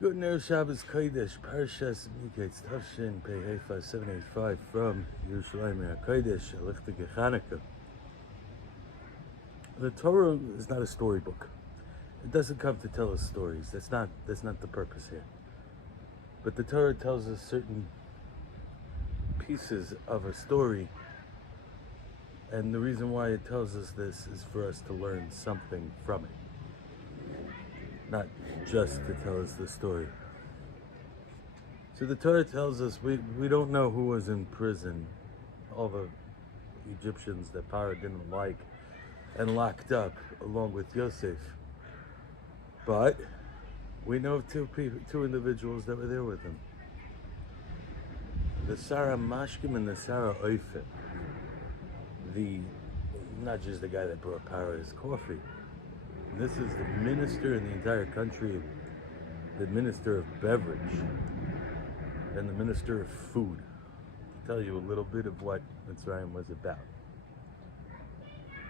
Good news, Shabbos Kodesh, Parshas Miketz, Tafshin, Pei 785 from Yerushalayim HaKodesh, Alichtige Chanukah. The Torah is not a storybook. It doesn't come to tell us stories. That's not the purpose here. But the Torah tells us certain pieces of a story, and the reason why it tells us this is for us to learn something from it. Not just to tell us the story. So the Torah tells us we don't know who was in prison, all the Egyptians that Pharaoh didn't like and locked up along with Yosef. But we know two individuals that were there with him. The Sarah Mashkim and the Sarah Oifim. Not just the guy that brought Pharaoh his coffee. This is the minister in the entire country, the minister of beverage, and the minister of food. To tell you a little bit of what Mitzrayim was about.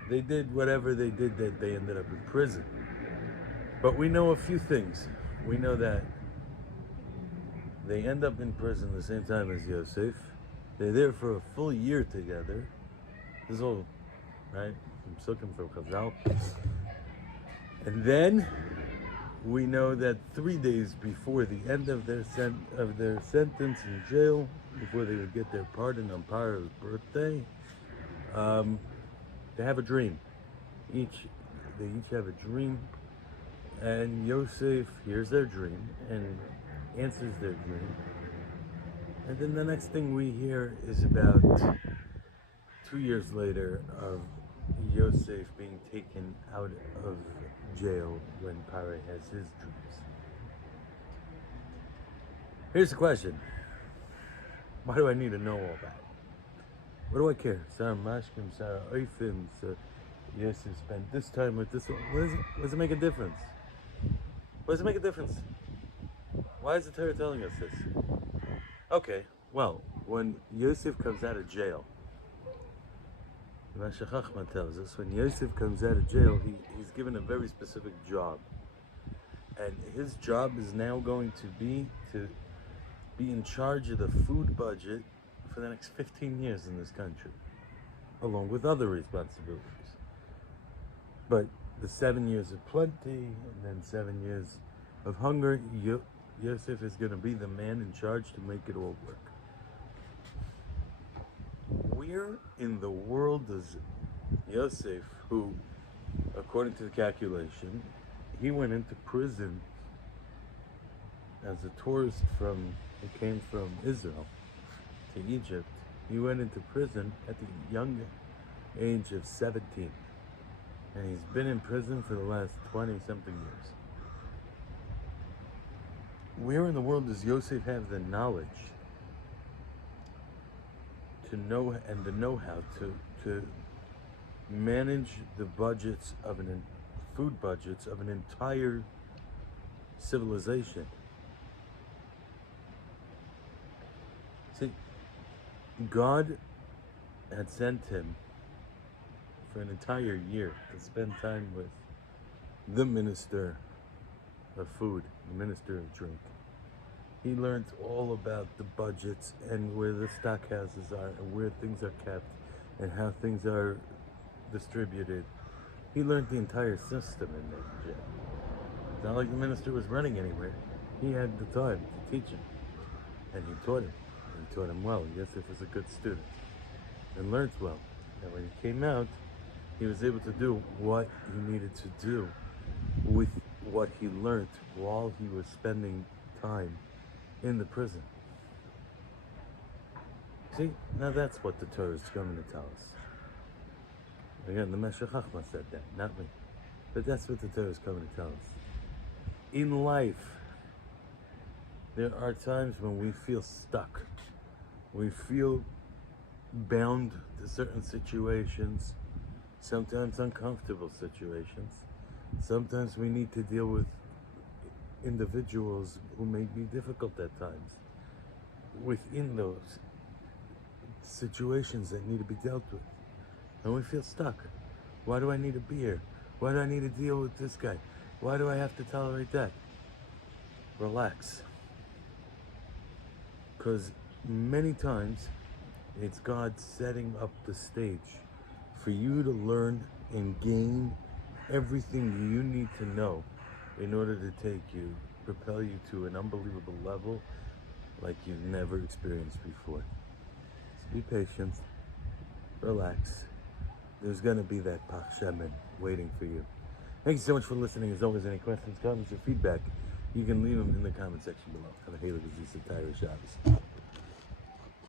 They did whatever they did that they ended up in prison. But we know a few things. We know that they end up in prison the same time as Yosef. They're there for a full year together. This is all, right? From Sukkim, from Chazal. And then we know that 3 days before the end of their sentence in jail, before they would get their pardon on Pharaoh's birthday, they have a dream. They each have a dream, and Yosef hears their dream and answers their dream. And then the next thing we hear is about 2 years later of Yosef being taken out of jail when Pharaoh has his dreams. Here's the question. Why do I need to know all that? What do I care? Sarah Mashkim, Sarah Oifim, Yosef spent this time with this one. What does it make a difference? What does it make a difference? Why is the Torah telling us this? Okay, well, when Yosef comes out of jail, Rashi Chachma tells us when Yosef comes out of jail, he's given a very specific job. And his job is now going to be in charge of the food budget for the next 15 years in this country, along with other responsibilities. But the 7 years of plenty and then 7 years of hunger, Yosef is going to be the man in charge to make it all work. Where in the world does Yosef, who, according to the calculation, he went into prison as a tourist he came from Israel to Egypt. He went into prison at the young age of 17. And he's been in prison for the last 20-something years. Where in the world does Yosef have the knowledge to know and the know-how to manage the budgets of food budgets of an entire civilization? See, God had sent him for an entire year to spend time with the minister of food, the minister of drink. He learned all about the budgets and where the stock houses are and where things are kept and how things are distributed. He learned the entire system in that jail. It's not like the minister was running anywhere. He had the time to teach him. And he taught him. And he taught him well. Yosef was a good student and learned well. And when he came out, he was able to do what he needed to do with what he learned while he was spending time in the prison. See, now that's what the Torah is coming to tell us. Again, the Meshech Chachma said that, not me. But that's what the Torah is coming to tell us. In life, there are times when we feel stuck. We feel bound to certain situations, sometimes uncomfortable situations. Sometimes we need to deal with individuals who may be difficult at times. Within those situations that need to be dealt with. And we feel stuck. Why do I need to be here? Why do I need to deal with this guy? Why do I have to tolerate that? relax. Because many times it's God setting up the stage for you to learn and gain everything you need to know in order to propel you to an unbelievable level like you've never experienced before. So be patient, relax. There's going to be that Pach waiting for you. Thank you so much for listening. As always, any questions, comments, or feedback, you can leave them in the comment section below. Have a Haley Shabbos.